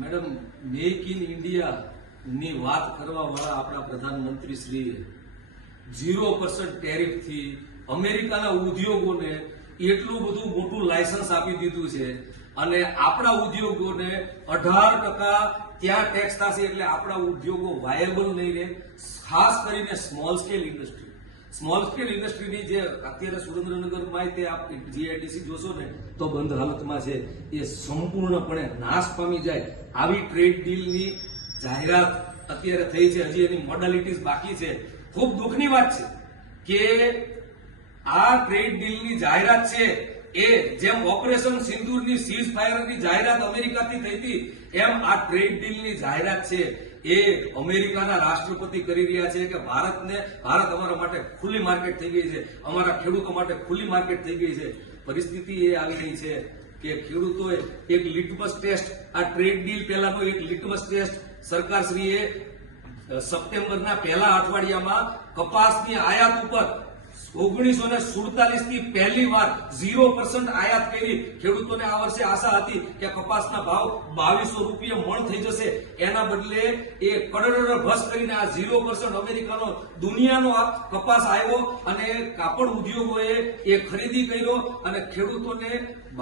Madam, make in India ની વાત કરવા વાળા આપણા પ્રધાનમંત્રી શ્રીએ 0% ટેરિફ થી અમેરિકાના ઉદ્યોગોને એટલું બધું મોટું લાયસન્સ આપી દીધું છે અને આપણા ઉદ્યોગોને 18% ત્યાં ટેક્સ થશે એટલે આપણા ઉદ્યોગો વાયેબલ નહીં રહે. ખાસ કરીને સ્મોલ સ્કેલ ઇન્ડસ્ટ્રીની જે અત્યારે સુરેન્દ્રનગરમાં તે આપ જીઆઈડીસી જોશો ને તો બંધ હાલતમાં છે, એ સંપૂર્ણપણે નાશ પામી જાય આવી ટ્રેડ ડીલની જાહેરાત અત્યારે થઈ છે. હજી એની મોડાલિટીઝ બાકી છે. ખૂબ દુઃખની વાત છે કે આ ટ્રેડ ડીલની જાહેરાત છે એ જેમ ઓપરેશન સિંદૂરની સીઝ ફાયરની જાહેરાત અમેરિકાથી થઈ હતી એમ આ ટ્રેડ ડીલની જાહેરાત છે એ અમેરિકાના રાષ્ટ્રપતિ કરી રહ્યા છે કે ભારત અમારા માટે ખુલ્લી માર્કેટ થઈ ગઈ છે, અમારા ખેડૂતો માટે ખુલ્લી માર્કેટ થઈ ગઈ છે. પરિસ્થિતિ એ આવી રહી છે કે ખેડૂતોએ એક લિટમસ ટેસ્ટ, આ ટ્રેડ ડીલ પહેલાનો એક લિટમસ ટેસ્ટ સરકારશ્રીએ સપ્ટેમ્બરના પહેલા અઠવાડિયામાં કપાસની આયાત ઉપર 1947 થી પહેલી વાર 0% આયાત કરી. ખેડૂતોને આ વર્ષે આશા હતી કે કપાસના ભાવ 2200 રૂપિયા મણ થઈ જશે, એના બદલે એ કડરભસ કરીને આ 0% અમેરિકાનો દુનિયાનો આ કપાસ આવ્યો અને કાપડ ઉદ્યોગોએ એ ખરીદી કર્યો અને ખેડૂતોને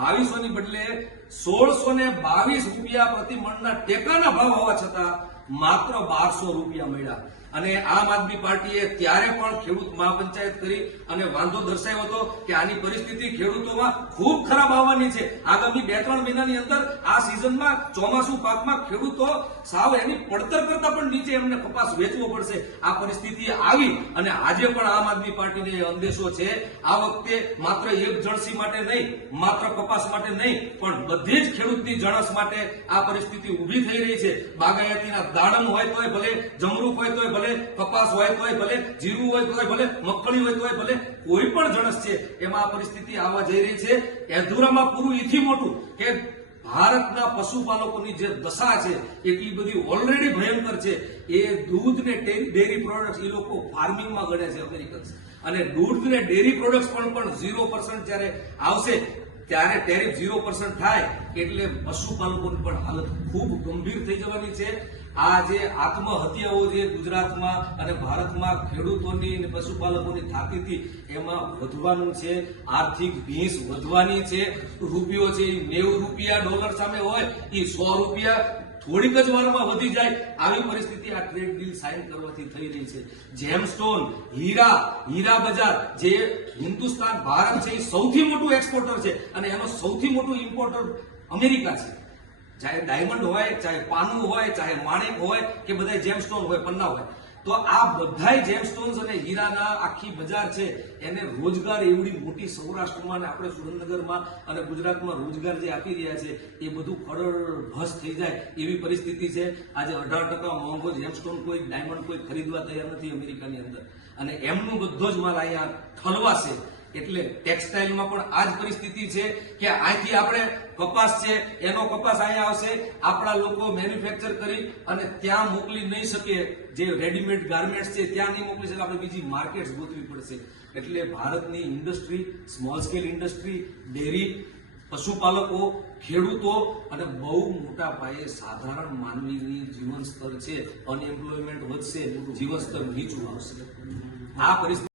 2200 ની બદલે 1622 રૂપિયા પ્રતિ મણના ટેકાના ભાવ હોવા છતાં માત્ર 1200 રૂપિયા મળ્યા. અને આમ આદમી પાર્ટીએ ત્યારે પણ ખેડૂત મહાપંચાયત કરી અને વાંધો દર્શાવ્યો હતો કે આની પરિસ્થિતિ ખેડૂતોમાં ખૂબ ખરાબ આવવાની છે. આગામી 2-3 મહિનાની અંદર આ સિઝનમાં ચોમાસુ પાકમાં ખેડૂતો સાવ એની પડતર કરતા પણ નીચે એમને કપાસ વેચવો પડશે. આ પરિસ્થિતિ આવી અને આજે પણ આમ આદમી પાર્ટીને અંદેશો છે આ વખતે માત્ર એક જણસી માટે નહીં, માત્ર કપાસ માટે નહીં, પણ બધી જ ખેડૂતની જણસ માટે આ પરિસ્થિતિ ઊભી થઈ રહી છે. બાગાયતીના દાડમ હોય તોય ભલે, જમરૂખ હોય તોય ભલે, કપાસ હોય તોય ભલે, જીરું હોય તોય ભલે, મગફળી હોય તોય ભલે, કોઈ પણ જણસ છે એમાં આ પરિસ્થિતિ આવવા જઈ રહી છે. અધૂરામાં પૂરું એથી મોટું કે ભારતના પશુપાલકોની જે દશા છે એટલી બધી ઓલરેડી ભયંકર છે. એ દૂધ ને ડેરી પ્રોડક્ટ્સ એ લોકો ફાર્મિંગમાં ગણે છે અમેરિકન્સ, અને દૂધ ને ડેરી પ્રોડક્ટ્સ પણ 0% જ્યારે આવશે ત્યારે ટેરિફ 0% થાય એટલે પશુપાલકોની પણ હાલત ખૂબ ગંભીર થઈ જવાની છે. આ જે આત્મહત્યાઓ જે ગુજરાતમાં અને ભારતમાં ખેડૂતોની અને પશુપાલકોની થતી હતી એમાં વધવાનું છે. આર્થિક ભીંસ વધવાની છે. રૂપિયો છે એ 90 રૂપિયા ડોલર સામે હોય એ 100 રૂપિયા થોડીક જ વારમાં વધી જાય. આવી પરિસ્થિતિ આ ટ્રેડ ડીલ સાઇન કરવાથી થઈ રહી છે. જેમસ્ટોન, હીરા બજાર, જે હિન્દુસ્તાન, ભારત છે એ સૌથી મોટું એક્સપોર્ટર છે અને એનો સૌથી મોટું ઇમ્પોર્ટર અમેરિકા છે. ચાહે ડાયમંડ હોય, ચાહે પાનું હોય, ચાહે માણેક હોય કે બધા જેમસ્ટોન હોય, પન્ના હોય, તો આ બધાય જેમસ્ટોન્સ અને હીરાના આખી બજાર છે એને રોજગાર એવડી મોટી સૌરાષ્ટ્રમાં અને આપણે સુરેન્દ્રનગરમાં અને ગુજરાતમાં રોજગાર જે આપી રહ્યા છે એ બધું કડરભસ થઈ જાય એવી પરિસ્થિતિ છે. આજે 18% મોંઘો જેમસ્ટોન કોઈ ડાયમંડ કોઈ ખરીદવા તૈયાર નથી અમેરિકાની અંદર, અને એમનું બધો જ માલ અહીંયા ઠલવાશે. એટલે ટેક્સટાઇલમાં પણ આ જ પરિસ્થિતિ છે કે અહીંથી આપણે કપાસ છે એનો કપાસ અહીંયા આવશે, આપણા લોકો મેન્યુફેક્ચર કરી અને ત્યાં મોકલી નહીં શકે, જે રેડીમેડ ગાર્મેન્ટ્સ છે ત્યાં નહીં મોકલી શકે, આપણે બીજી માર્કેટ્સ ગોતવી પડશે. એટલે ભારતની industry, small scale industry, dairy, પશુપાલકો, ખેડૂતો અને બહુ મોટા પાયે સાધારણ માનવીની જીવન સ્તર છે, અનએમ્પ્લોયમેન્ટ વધશે, જીવન સ્તર નીચું આવશે. આ પરિસ્થિતિ